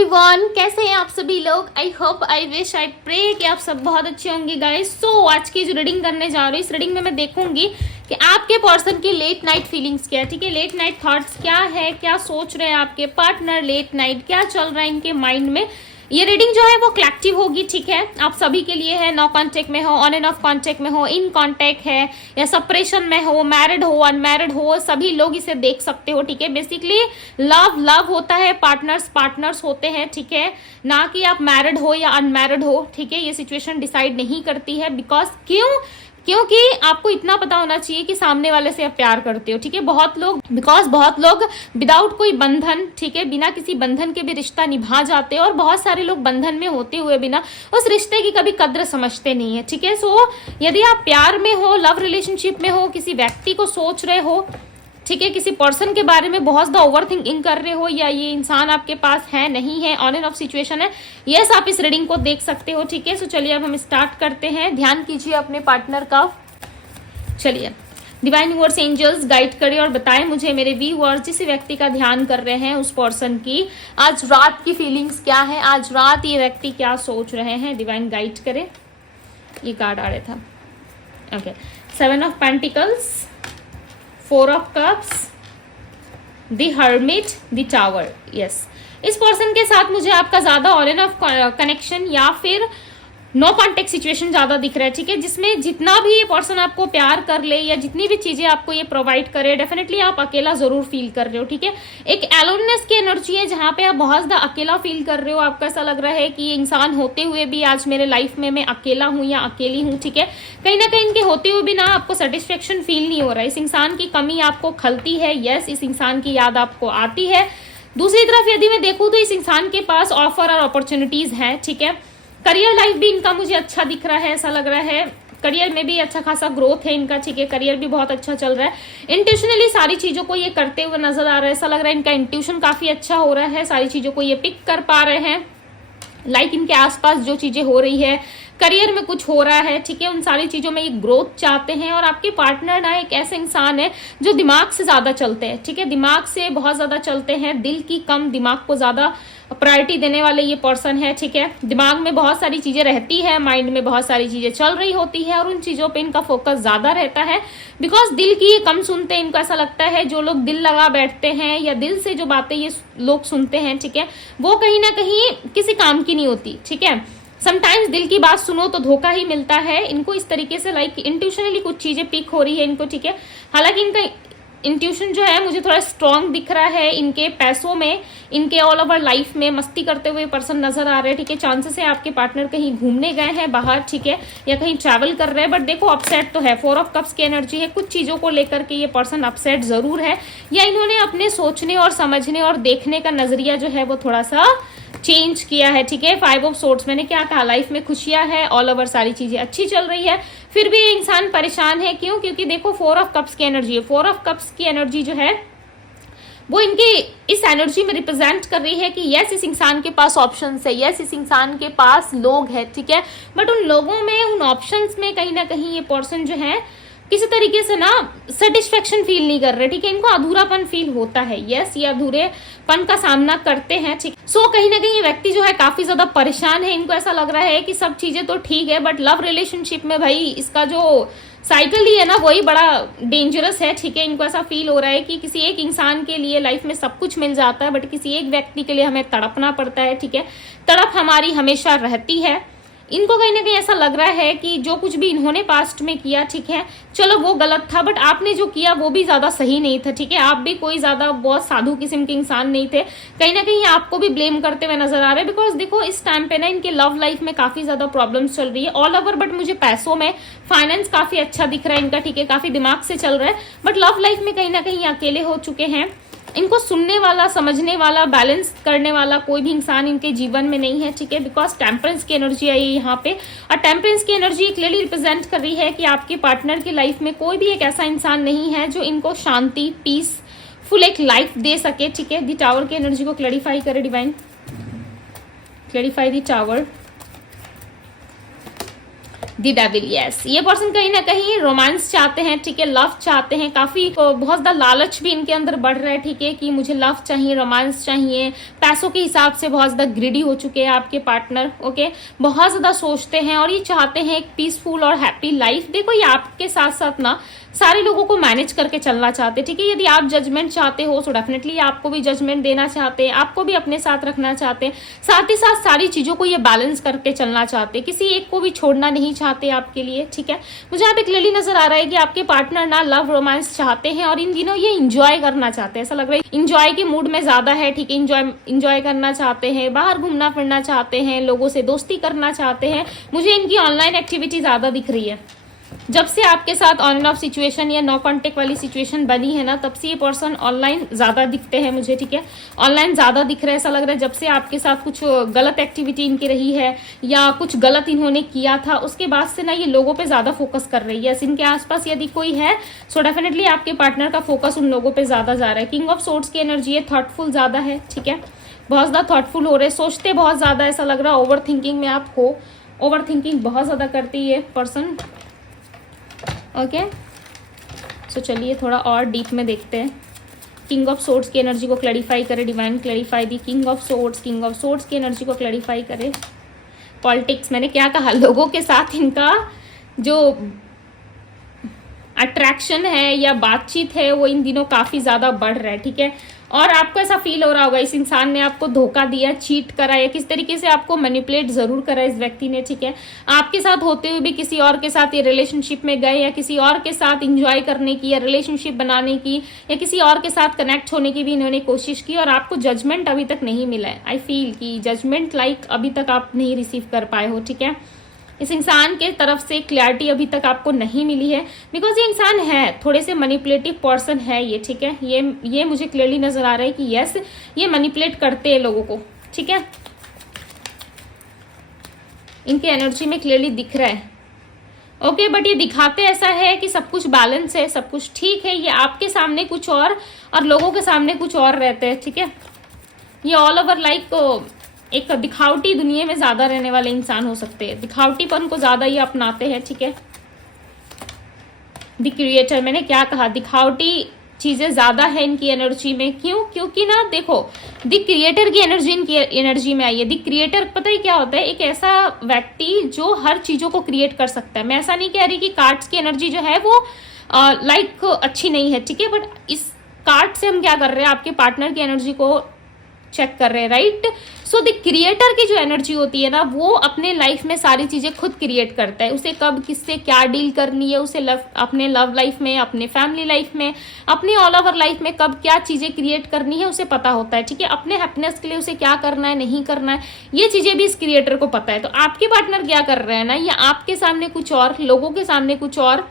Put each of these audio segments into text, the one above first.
Everyone, कैसे हैं आप सभी लोग। I hope, I wish, I pray कि आप सब बहुत अच्छे होंगे गाइस। सो आज की जो रीडिंग करने जा रही हूँ, इस रीडिंग में मैं देखूंगी कि आपके पर्सन की लेट नाइट फीलिंग्स क्या है, ठीक है। लेट नाइट थॉट्स क्या है, क्या सोच रहे हैं आपके पार्टनर लेट नाइट, क्या चल रहा है इनके माइंड में। ये रीडिंग जो है वो कलेक्टिव होगी, ठीक है। आप सभी के लिए है, नो कांटेक्ट में हो, ऑन एंड ऑफ कांटेक्ट में हो, इन कांटेक्ट है या सेपरेशन में हो, मैरिड हो, अनमैरिड हो, सभी लोग इसे देख सकते हो, ठीक है। बेसिकली लव होता है, पार्टनर्स होते हैं, ठीक है, ना कि आप मैरिड हो या अनमैरिड हो, ठीक है। ये सिचुएशन डिसाइड नहीं करती है, बिकॉज क्योंकि आपको इतना पता होना चाहिए कि सामने वाले से आप प्यार करते हो, ठीक है। बहुत लोग विदाउट कोई बंधन, ठीक है, बिना किसी बंधन के भी रिश्ता निभा जाते हैं, और बहुत सारे लोग बंधन में होते हुए बिना उस रिश्ते की कभी कद्र समझते नहीं है, ठीक है। सो यदि आप प्यार में हो, लव रिलेशनशिप में हो, किसी व्यक्ति को सोच रहे हो, ठीक है, किसी पर्सन के बारे में बहुत ज्यादा ओवर थिंकिंग कर रहे हो, या ये इंसान आपके पास है नहीं है, ऑन एंड ऑफ सिचुएशन है, यस, आप इस रीडिंग को देख सकते हो, ठीक है। सो चलिए अब हम स्टार्ट करते हैं। ध्यान कीजिए अपने पार्टनर का। चलिए, डिवाइन यूनिवर्स एंजल्स गाइड करें और बताएं मुझे, मेरे व्यूअर्स जिस व्यक्ति का ध्यान कर रहे हैं उस पर्सन की आज रात की फीलिंग्स क्या है, आज रात ये व्यक्ति क्या सोच रहे हैं। डिवाइन गाइड करें। ये कार्ड आ रहा था, okay. 7 of pentacles, 4 of cups, the hermit, the tower. Yes, इस पर्सन के साथ मुझे आपका ज्यादा ऑन एंड ऑफ कनेक्शन या फिर नो कॉन्टेक्ट सिचुएशन ज्यादा दिख रहा है, ठीक है, जिसमें जितना भी ये पर्सन आपको प्यार कर ले या जितनी भी चीजें आपको ये प्रोवाइड करे, डेफिनेटली आप अकेला जरूर फील कर रहे हो, ठीक है। एक एलोननेस की एनर्जी है जहां पे आप बहुत ज्यादा अकेला फील कर रहे हो। आपको ऐसा लग रहा है कि ये इंसान होते हुए भी आज मेरे लाइफ में मैं अकेला हूं या अकेली हूं, ठीक है। कहीं ना कहीं इनके होते हुए भी ना आपको सेटिस्फेक्शन फील नहीं हो रहा है। इस इंसान की कमी आपको खलती है, यस, इस इंसान की याद आपको आती है। दूसरी तरफ यदि मैं देखूं तो इस इंसान के पास ऑफर और अपॉर्चुनिटीज हैं, ठीक है। करियर लाइफ भी इनका मुझे अच्छा दिख रहा है, ऐसा लग रहा है करियर में भी अच्छा खासा ग्रोथ है इनका, ठीक है। करियर भी बहुत अच्छा चल रहा है। इंट्यूशनली सारी चीजों को ये करते हुए नजर आ रहा है, ऐसा लग रहा है इनका इंट्यूशन काफी अच्छा हो रहा है, सारी चीजों को ये पिक कर पा रहे हैं। लाइक इनके आसपास जो चीजें हो रही है, करियर में कुछ हो रहा है, ठीक है, उन सारी चीजों में ये ग्रोथ चाहते हैं। और आपके पार्टनर ना एक ऐसे इंसान है जो दिमाग से ज्यादा चलते हैं, ठीक है, दिमाग से बहुत ज्यादा चलते हैं, दिल की कम, दिमाग को ज्यादा प्रायोरिटी देने वाले ये पर्सन है, ठीक है। दिमाग में बहुत सारी चीजें रहती है, माइंड में बहुत सारी चीजें चल रही होती है, और उन चीजों पे इनका फोकस ज्यादा रहता है, बिकॉज दिल की ये कम सुनते हैं। इनको ऐसा लगता है जो लोग दिल लगा बैठते हैं या दिल से जो बातें ये लोग सुनते हैं, ठीक है, वो कहीं ना कहीं किसी काम की नहीं होती, ठीक है। समटाइम्स दिल की बात सुनो तो धोखा ही मिलता है इनको। इस तरीके से लाइक इंट्यूशनली कुछ चीजें पिक हो रही है इनको, ठीक है। हालांकि इनका इंट्यूशन जो है मुझे थोड़ा स्ट्रांग दिख रहा है। इनके पैसों में, इनके ऑल ओवर लाइफ में मस्ती करते हुए पर्सन नजर आ रहे हैं, ठीक है। चांसेस है आपके पार्टनर कहीं घूमने गए हैं बाहर, ठीक है, या कहीं ट्रैवल कर रहे हैं, बट देखो अपसेट तो है। 4 ऑफ कप्स की एनर्जी है, कुछ चीजों को लेकर के ये पर्सन अपसेट जरूर है, या इन्होंने अपने सोचने और समझने और देखने का नजरिया जो है वो थोड़ा सा चेंज किया है, ठीक है। 5 ऑफ सोर्ड्स, मैंने क्या कहा, लाइफ में खुशियां है, ऑल ओवर सारी चीजें अच्छी चल रही है, फिर भी ये इंसान परेशान है। क्यों? क्योंकि देखो 4 ऑफ कप्स की एनर्जी है। 4 ऑफ कप्स की एनर्जी जो है वो इनकी इस एनर्जी में रिप्रेजेंट कर रही है कि यस, इस इंसान के पास ऑप्शंस है, यस, इस इंसान के पास लोग है, ठीक है, बट उन लोगों में, उन ऑप्शंस में कहीं ना कहीं ये पर्सन जो है किसी तरीके से ना सेटिस्फेक्शन फील नहीं कर रहे, ठीक है। इनको अधूरापन फील होता है, यस, ये अधूरेपन का सामना करते हैं, ठीक। सो कहीं ना कहीं ये व्यक्ति जो है काफी ज्यादा परेशान है। इनको ऐसा लग रहा है कि सब चीजें तो ठीक है, बट लव रिलेशनशिप में भाई इसका जो साइकिल ही है ना वही बड़ा डेंजरस है, ठीक है। इनको ऐसा फील हो रहा है कि किसी एक इंसान के लिए लाइफ में सब कुछ मिल जाता है, बट किसी एक व्यक्ति के लिए हमें तड़पना पड़ता है, ठीक है। तड़प हमारी हमेशा रहती है। इनको कहीं ना कहीं ऐसा लग रहा है कि जो कुछ भी इन्होंने पास्ट में किया, ठीक है, चलो वो गलत था, बट आपने जो किया वो भी ज्यादा सही नहीं था, ठीक है। आप भी कोई ज्यादा बहुत साधु किस्म के इंसान नहीं थे, कहीं ना कहीं आपको भी ब्लेम करते हुए नजर आ रहे हैं। बिकॉज देखो इस टाइम पे ना इनके लव लाइफ में काफी ज्यादा प्रॉब्लम्स चल रही है ऑल ओवर, बट मुझे पैसों में, फाइनेंस काफी अच्छा दिख रहा है इनका, ठीक है, काफी दिमाग से चल रहा है, बट लव लाइफ में कहीं ना कहीं अकेले हो चुके हैं। इनको सुनने वाला, समझने वाला, बैलेंस करने वाला कोई भी इंसान इनके जीवन में नहीं है, ठीक है, बिकॉज टेम्परेंस की एनर्जी आई है यहाँ पे, और टेम्परेंस की एनर्जी क्लियरली रिप्रेजेंट कर रही है कि आपके पार्टनर की लाइफ में कोई भी एक ऐसा इंसान नहीं है जो इनको शांति, पीस फुल एक लाइफ दे सके, ठीक है। दी टावर की एनर्जी को क्लैरिफाई करे डिवाइन, क्लैरिफाई दी टावर। दी डेविल, यस। ये पर्सन कहीं ना कहीं रोमांस चाहते हैं, ठीक है, लव चाहते हैं, काफी बहुत ज्यादा लालच भी इनके अंदर बढ़ रहा है, ठीक है, कि मुझे लव चाहिए, रोमांस चाहिए, पैसों के हिसाब से बहुत ज्यादा ग्रीडी हो चुके हैं आपके पार्टनर, ओके, बहुत ज्यादा सोचते हैं और ये चाहते हैं एक पीसफुल और हैप्पी लाइफ। देखो ये आपके साथ साथ ना सारे लोगों को मैनेज करके चलना चाहते हैं, ठीक है। यदि आप जजमेंट चाहते हो तो डेफिनेटली आपको भी जजमेंट देना चाहते हैं, आपको भी अपने साथ रखना चाहते हैं, साथ ही साथ सारी चीजों को ये बैलेंस करके चलना चाहते हैं, किसी एक को भी छोड़ना नहीं चाहते आपके लिए, ठीक है। मुझे यहाँ पे क्लियरली नजर आ रहा है कि आपके पार्टनर ना लव रोमांस चाहते हैं और इन दिनों ये इंजॉय करना चाहते हैं, ऐसा लग रहा है इंजॉय के मूड में ज्यादा है, ठीक है, इंजॉय करना चाहते हैं, बाहर घूमना फिरना चाहते हैं, लोगों से दोस्ती करना चाहते हैं। मुझे इनकी ऑनलाइन एक्टिविटी ज्यादा दिख रही है। जब से आपके साथ ऑन एंड ऑफ सिचुएशन या नो कांटेक्ट वाली सिचुएशन बनी है ना, तब से ये पर्सन ऑनलाइन ज्यादा दिखते हैं मुझे, ठीक है, ऑनलाइन ज्यादा दिख रहा है। ऐसा लग रहा है जब से आपके साथ कुछ गलत एक्टिविटी इनकी रही है या कुछ गलत इन्होंने किया था, उसके बाद से ना ये लोगों पे ज्यादा फोकस कर रही है। इनके आसपास यदि कोई है सो डेफिनेटली आपके पार्टनर का फोकस उन लोगों पे ज्यादा जा रहा है। किंग ऑफ सोर्ड्स की एनर्जी है, थॉटफुल ज्यादा है, ठीक है, बहुत ज्यादा थॉटफुल हो रहे, सोचते बहुत ज्यादा, ऐसा लग रहा है ओवर थिंकिंग में आप हो, ओवर थिंकिंग बहुत ज्यादा करती है पर्सन, ओके। सो चलिए थोड़ा और डीप में देखते हैं। किंग ऑफ सोर्ड्स की एनर्जी को क्लैरिफाई करे, divine clarify the king of swords की एनर्जी को क्लैरिफाई करे। पॉलिटिक्स, मैंने क्या कहा, लोगों के साथ इनका जो अट्रैक्शन है या बातचीत है वो इन दिनों काफी ज्यादा बढ़ रहा है, ठीक है। और आपको ऐसा फील हो रहा होगा इस इंसान ने आपको धोखा दिया, चीट करा या किस तरीके से आपको मैनिपुलेट जरूर करा इस व्यक्ति ने, ठीक है। आपके साथ होते हुए भी किसी और के साथ ये रिलेशनशिप में गए या किसी और के साथ इंजॉय करने की या रिलेशनशिप बनाने की या किसी और के साथ कनेक्ट होने की भी इन्होंने कोशिश की और आपको जजमेंट अभी तक नहीं मिला है। आई फील कि जजमेंट अभी तक आप नहीं रिसीव कर पाए हो, ठीक है। इस इंसान के तरफ से क्लैरिटी अभी तक आपको नहीं मिली है बिकॉज ये इंसान है थोड़े से मैनिपुलेटिव पर्सन है ये, ठीक है। ये मुझे क्लियरली नजर आ रहा है कि यस ये मैनिपुलेट करते हैं लोगों को, ठीक है, इनके एनर्जी में क्लियरली दिख रहा है, ओके। बट ये दिखाते ऐसा है कि सब कुछ बैलेंस है, सब कुछ ठीक है, ये आपके सामने कुछ और लोगों के सामने कुछ और रहते हैं, ठीक है। ये ऑल ओवर लाइक एक दिखावटी दुनिया में ज्यादा रहने वाले इंसान हो सकते हैं, दिखावटीपन को ज्यादा ये अपनाते हैं, ठीक है। द क्रिएटर, मैंने क्या कहा, दिखावटी चीजें ज्यादा है इनकी एनर्जी में, क्यों? क्योंकि ना देखो द क्रिएटर की एनर्जी इनकी एनर्जी में आई है। द क्रिएटर पता ही क्या होता है, एक ऐसा व्यक्ति जो हर चीजों को क्रिएट कर सकता है। मैं ऐसा नहीं कह रही कि कार्ड्स की एनर्जी जो है वो लाइक अच्छी नहीं है, ठीक है, बट इस कार्ड से हम क्या कर रहे हैं, आपके पार्टनर की एनर्जी को चेक कर रहे हैं, राइट। सो द क्रिएटर की जो एनर्जी होती है ना वो अपने लाइफ में सारी चीजें खुद क्रिएट करता है। उसे कब किससे क्या डील करनी है, उसे अपने लव लाइफ में, अपने फैमिली लाइफ में, अपनी ऑल ओवर लाइफ में कब क्या चीजें क्रिएट करनी है उसे पता होता है, ठीक है। अपने हैप्पीनेस के लिए उसे क्या करना है, नहीं करना है, ये चीजें भी इस क्रिएटर को पता है। तो आपके पार्टनर क्या कर रहे हैं ना, या आपके सामने कुछ और, लोगों के सामने कुछ और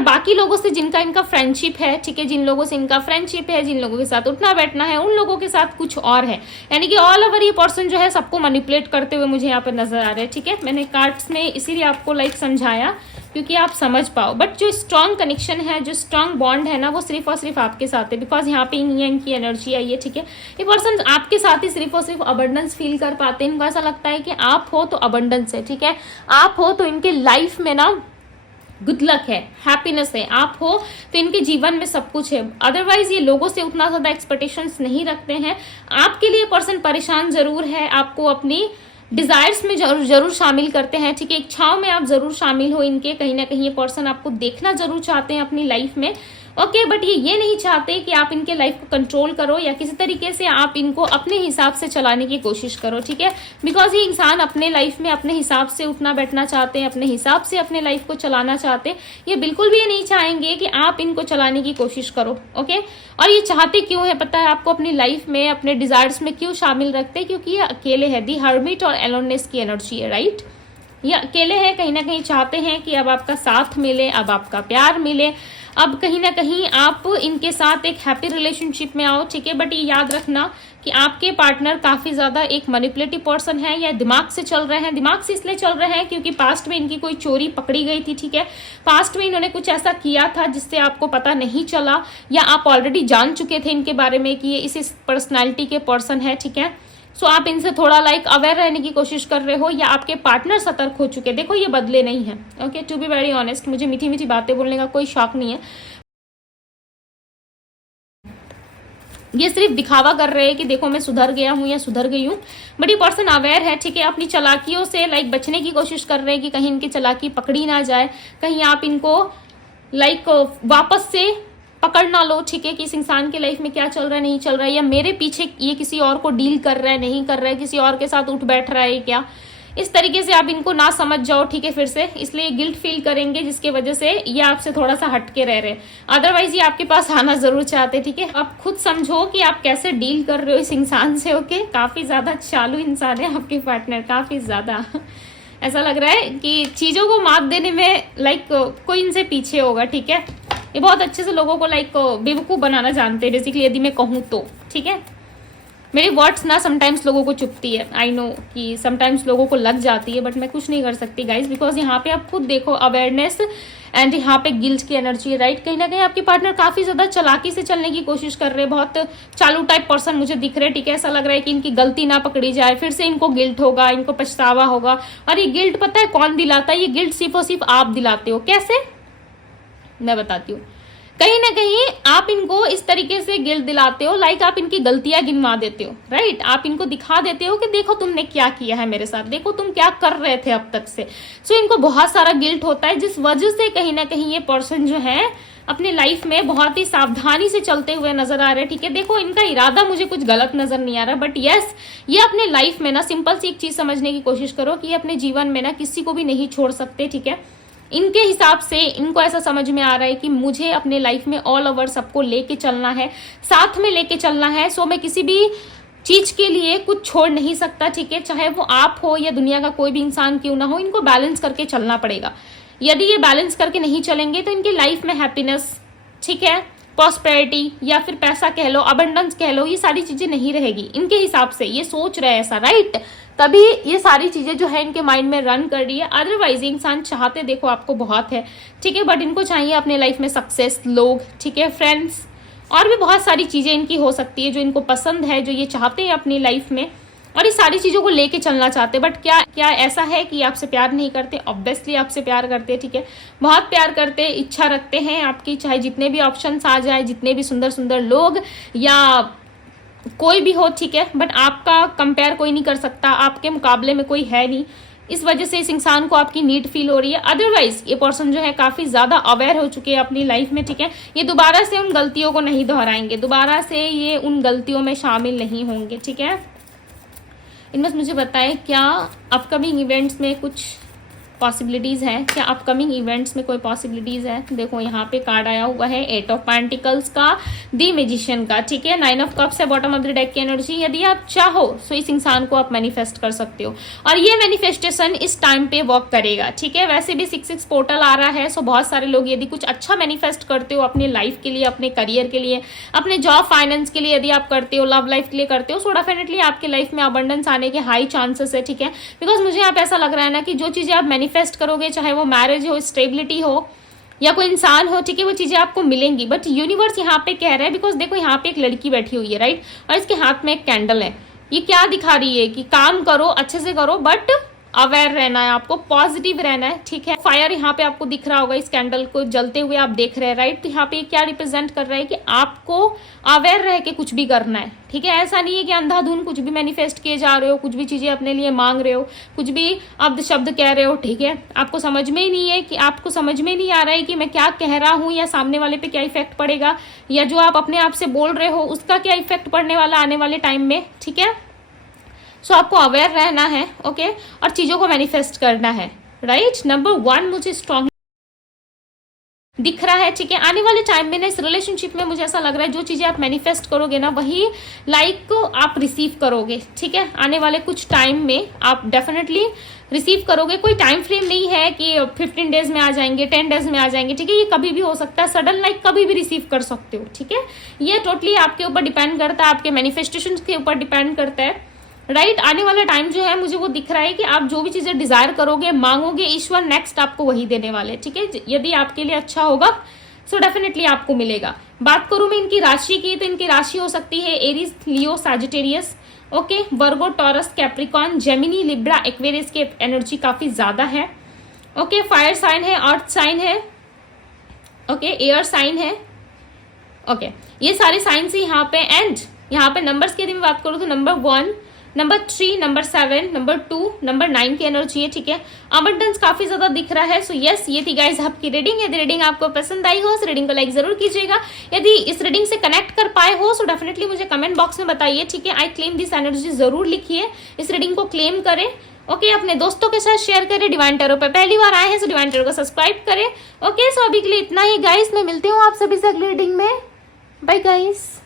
बाकी लोगों से जिनका इनका फ्रेंडशिप है, ठीक है, जिन लोगों से इनका फ्रेंडशिप है, जिन लोगों के साथ उठना बैठना है, उन लोगों के साथ कुछ और है। यानी कि ऑल ओवर ये पर्सन जो है सबको मैनिपुलेट करते हुए मुझे यहाँ पे नजर आ रहे हैं, ठीक है। मैंने कार्ड्स में इसीलिए आपको लाइक समझाया क्योंकि आप समझ पाओ। बट जो स्ट्रॉन्ग कनेक्शन है, जो स्ट्रॉन्ग बॉन्ड है ना, वो सिर्फ और सिर्फ आपके साथ है बिकॉज यहाँ पे इनकी एनर्जी आई है, ठीक है। ये पर्सन आपके साथ ही सिर्फ और सिर्फ अबंडेंस फील कर पाते हैं। इनको ऐसा लगता है कि आप हो तो अबंडेंस है, ठीक है, आप हो तो इनके लाइफ में ना गुड लक है, हैप्पीनेस है, आप हो तो इनके जीवन में सब कुछ है। अदरवाइज ये लोगों से उतना ज्यादा एक्सपेक्टेशंस नहीं रखते हैं। आपके लिए पर्सन परेशान जरूर है, आपको अपनी डिजायर्स में जरूर शामिल करते हैं, ठीक है, इच्छाओं में आप जरूर शामिल हो इनके। कहीं ना कहीं ये पर्सन आपको देखना जरूर चाहते हैं अपनी लाइफ में, ओके। बट ये नहीं चाहते कि आप इनके लाइफ को कंट्रोल करो या किसी तरीके से आप इनको अपने हिसाब से चलाने की कोशिश करो, ठीक है। बिकॉज ये इंसान अपने लाइफ में अपने हिसाब से उठना बैठना चाहते हैं, अपने हिसाब से अपने लाइफ को चलाना चाहते हैं। ये बिल्कुल भी ये नहीं चाहेंगे कि आप इनको चलाने की कोशिश करो, ओके। और ये चाहते क्यों है पता है आपको, अपनी लाइफ में अपने डिजायर्स में क्यों शामिल रखते हैं, क्योंकि ये अकेले है। दी हर्मिट और एलोननेस की एनर्जी है, राइट। ये अकेले हैं, कहीं ना कहीं चाहते हैं कि अब आपका साथ मिले, अब आपका प्यार मिले, अब कहीं ना कहीं आप इनके साथ एक हैप्पी रिलेशनशिप में आओ, ठीक है। बट ये याद रखना कि आपके पार्टनर काफी ज्यादा एक मैनिपुलेटिव पर्सन है या दिमाग से चल रहे हैं। दिमाग से इसलिए चल रहे हैं क्योंकि पास्ट में इनकी कोई चोरी पकड़ी गई थी, ठीक है। पास्ट में इन्होंने कुछ ऐसा किया था जिससे आपको पता नहीं चला या आप ऑलरेडी जान चुके थे इनके बारे में कि ये इस पर्सनैलिटी के पर्सन है, ठीक है। सो आप इनसे थोड़ा लाइक अवेयर रहने की कोशिश कर रहे हो, या आपके पार्टनर सतर्क हो चुके हैं। देखो ये बदले नहीं है। Okay, to be very honest, मुझे मीठी मीठी बातें बोलने का कोई शौक नहीं है। ये सिर्फ दिखावा कर रहे हैं कि देखो मैं सुधर गया हूँ या सुधर गई हूँ, बट ये पर्सन अवेयर है, ठीक है। अपनी चालाकियों से लाइक बचने की कोशिश कर रहे हैं कि कहीं इनकी चालाकी पकड़ी ना जाए, कहीं आप इनको लाइक वापस से पकड़ ना लो, ठीक है, कि इस इंसान के लाइफ में क्या चल रहा है, नहीं चल रहा है, या मेरे पीछे ये किसी और को डील कर रहा है, नहीं कर रहा है, किसी और के साथ उठ बैठ रहा है क्या, इस तरीके से आप इनको ना समझ जाओ, ठीक है, फिर से इसलिए गिल्ट फील करेंगे, जिसकी वजह से ये आपसे थोड़ा सा हटके रह रहे। अदरवाइज ये आपके पास आना जरूर चाहते, ठीक है। आप खुद समझो कि आप कैसे डील कर रहे हो इस इंसान से। ओके, काफी ज्यादा चालू इंसान है आपके पार्टनर, काफी ज्यादा ऐसा लग रहा है कि चीजों को मात देने में लाइक कोई इनसे पीछे होगा, ठीक है। ये बहुत अच्छे से लोगों को लाइक बेवकूफ बनाना जानते हैं बेसिकली, यदि मैं कहूँ तो, ठीक है। मेरी वर्ड्स ना समटाइम्स लोगों को चुभती है, आई नो कि समटाइम्स लोगों को लग जाती है, बट मैं कुछ नहीं कर सकती गाइज, बिकॉज यहाँ पे आप खुद देखो अवेयरनेस एंड यहाँ पे गिल्ट की एनर्जी है, राइट। कहीं ना कहीं आपके पार्टनर काफी ज्यादा चालाकी से चलने की कोशिश कर रहे हैं, बहुत चालू टाइप पर्सन मुझे दिख रहे हैं, ठीक है। ऐसा लग रहा है कि इनकी गलती ना पकड़ी जाए, फिर से इनको गिल्ट होगा, इनको पछतावा होगा। और ये गिल्ट पता है कौन दिलाता है? ये गिल्ट सिर्फ और सिर्फ आप दिलाते हो। कैसे, मैं बताती हूँ। कहीं ना कहीं आप इनको इस तरीके से गिल्ट दिलाते हो, लाइक आप इनकी गलतियां गिनवा देते हो, राइट। आप इनको दिखा देते हो कि देखो तुमने क्या किया है मेरे साथ, देखो तुम क्या कर रहे थे अब तक से। सो इनको बहुत सारा गिल्ट होता है, जिस वजह से कहीं ना कहीं ये पर्सन जो है अपनी लाइफ में बहुत ही सावधानी से चलते हुए नजर आ रहे हैं, ठीक है। देखो इनका इरादा मुझे कुछ गलत नजर नहीं आ रहा, बट यस, ये अपने लाइफ में ना सिंपल सी एक चीज समझने की कोशिश करो कि ये अपने जीवन में ना किसी को भी नहीं छोड़ सकते, ठीक है। इनके हिसाब से इनको ऐसा समझ में आ रहा है कि मुझे अपने लाइफ में ऑल ओवर सबको लेके चलना है, साथ में लेके चलना है। सो मैं किसी भी चीज के लिए कुछ छोड़ नहीं सकता, ठीक है, चाहे वो आप हो या दुनिया का कोई भी इंसान क्यों ना हो। इनको बैलेंस करके चलना पड़ेगा। यदि ये बैलेंस करके नहीं चलेंगे तो इनकी लाइफ में हैप्पीनेस, ठीक है, प्रॉस्पेरिटी या फिर पैसा कह लो, अबंडेंस कह लो, ये सारी चीजें नहीं रहेगी इनके हिसाब से। ये सोच रहे हैं ऐसा, राइट, तभी ये सारी चीजें जो है इनके माइंड में रन कर रही है। अदरवाइज इंसान चाहते देखो आपको बहुत है, ठीक है, बट इनको चाहिए अपने लाइफ में सक्सेस, लोग, ठीक है, फ्रेंड्स, और भी बहुत सारी चीजें इनकी हो सकती है जो इनको पसंद है, जो ये चाहते हैं अपनी लाइफ में, और इस सारी चीजों को लेके चलना चाहते हैं। बट क्या ऐसा है कि आपसे प्यार नहीं करते? ऑब्वियसली आपसे प्यार करते हैं, ठीक है, बहुत प्यार करते हैं, इच्छा रखते हैं आपकी, चाहे जितने भी ऑप्शंस आ जाए, जितने भी सुंदर सुंदर लोग या कोई भी हो, ठीक है, बट आपका कंपेयर कोई नहीं कर सकता, आपके मुकाबले में कोई है नहीं। इस वजह से इस इंसान को आपकी नीड फील हो रही है। अदरवाइज ये पर्सन जो है काफी ज्यादा अवेयर हो चुके हैं अपनी लाइफ में, ठीक है। ये दोबारा से उन गलतियों को नहीं दोहराएंगे, दोबारा से ये उन गलतियों में शामिल नहीं होंगे, ठीक है। इनमें मुझे बताएं क्या अपकमिंग इवेंट्स में कुछ पॉसिबिलिटीज़ है, क्या अपकमिंग इवेंट्स में कोई पॉसिबिलिटीज़ है? देखो यहाँ पे कार्ड आया हुआ है 8 ऑफ पेंटिकल्स का, दी मैजिशियन का, ठीक है, 9 ऑफ कप्स है बॉटम ऑफ द डेक की एनर्जी। यदि आप चाहो तो इस इंसान को आप मैनिफेस्ट कर सकते हो, और ये मैनिफेस्टेशन इस टाइम पे वर्क करेगा, ठीक है। वैसे भी 6 पोर्टल आ रहा है, सो बहुत सारे लोग यदि कुछ अच्छा मैनिफेस्ट करते हो अपनी लाइफ के लिए, अपने करियर के लिए, अपने जॉब फाइनेंस के लिए, यदि आप करते हो, लव लाइफ के लिए करते हो, सो डेफिनेटली आपके लाइफ में अबंडेंस आने के हाई चांसेस है, ठीक है। बिकॉज मुझे यहाँ पे ऐसा लग रहा है ना कि जो चीजें आप मैनिफेस्ट करोगे, चाहे वो मैरिज हो, स्टेबिलिटी हो, या कोई इंसान हो, ठीक है, वो चीजें आपको मिलेंगी। बट यूनिवर्स यहाँ पे कह रहा है, बिकॉज देखो यहाँ पे एक लड़की बैठी हुई है, राइट, और इसके हाथ में एक कैंडल है। ये क्या दिखा रही है कि काम करो, अच्छे से करो, बट अवेयर रहना है आपको, पॉजिटिव रहना है, ठीक है। फायर यहाँ पे आपको दिख रहा होगा, इस कैंडल को जलते हुए आप देख रहे हैं, राइट। तो यहाँ पे क्या रिप्रेजेंट कर रहा है कि आपको अवेयर रह के कुछ भी करना है, ठीक है। ऐसा नहीं है कि अंधाधुन कुछ भी मैनिफेस्ट किए जा रहे हो, कुछ भी चीजें अपने लिए मांग रहे हो, कुछ भी अब्द शब्द कह रहे हो, ठीक है। आपको समझ में ही नहीं है कि आपको समझ में नहीं आ रहा है कि मैं क्या कह रहा हूँ, या सामने वाले पे क्या इफेक्ट पड़ेगा, या जो आप अपने आप से बोल रहे हो उसका क्या इफेक्ट पड़ने वाला आने वाले टाइम में, ठीक है। सो आपको अवेयर रहना है, ओके, और चीजों को मैनिफेस्ट करना है, राइट। नंबर 1 मुझे स्ट्रॉन्ग दिख रहा है, ठीक है। आने वाले टाइम में ना इस रिलेशनशिप में मुझे ऐसा लग रहा है जो चीजें आप मैनिफेस्ट करोगे ना, वही लाइक आप रिसीव करोगे, ठीक है। आने वाले कुछ टाइम में आप डेफिनेटली रिसीव करोगे। कोई टाइम फ्रेम नहीं है कि 15 डेज में आ जाएंगे, 10 डेज में आ जाएंगे, ठीक है। ये कभी भी हो सकता है, सडन लाइक कभी भी रिसीव कर सकते हो, ठीक है। ये टोटली आपके ऊपर डिपेंड करता है, आपके मैनिफेस्टेशन के ऊपर डिपेंड करता है, राइट। आने वाला टाइम जो है मुझे वो दिख रहा है कि आप जो भी चीजें डिजायर करोगे, मांगोगे, ईश्वर नेक्स्ट आपको वही देने वाले, ठीक है। यदि आपके लिए अच्छा होगा सो डेफिनेटली आपको मिलेगा। बात करूं मैं इनकी राशि की, तो इनकी राशि हो सकती है Aries, Leo, Sagittarius, okay, Virgo, Taurus, Capricorn, Gemini, Libra, Aquarius की एनर्जी काफी ज्यादा है। ओके, फायर साइन है, अर्थ साइन है, ओके, एयर साइन है। ओके, ये सारे साइंस ही यहाँ पे। एंड यहाँ पे नंबर्स की यदि मैं बात करूँ तो number 1, number 3, number 7, number 2, number 9 की एनर्जी है, ठीक है। अबंडेंस काफी ज्यादा दिख रहा है। सो यस, ये थी गाइस आपकी रीडिंग। यदि रीडिंग आपको पसंद आई हो, इस रीडिंग को लाइक जरूर कीजिएगा। यदि इस रीडिंग से कनेक्ट कर पाए हो सो डेफिनेटली मुझे कमेंट बॉक्स में बताइए, ठीक है। आई क्लेम दिस एनर्जी जरूर लिखिए, इस रीडिंग को क्लेम करें। ओके, अपने दोस्तों के साथ शेयर करें। डिवाइन टैरो पे पहली बार आए हैं सो डिवाइन टैरो को सब्सक्राइब करें। ओके, सो अभी के लिए इतना ही गाइस, मैं मिलती हूँ आप सभी से अगली रीडिंग में। Bye guys.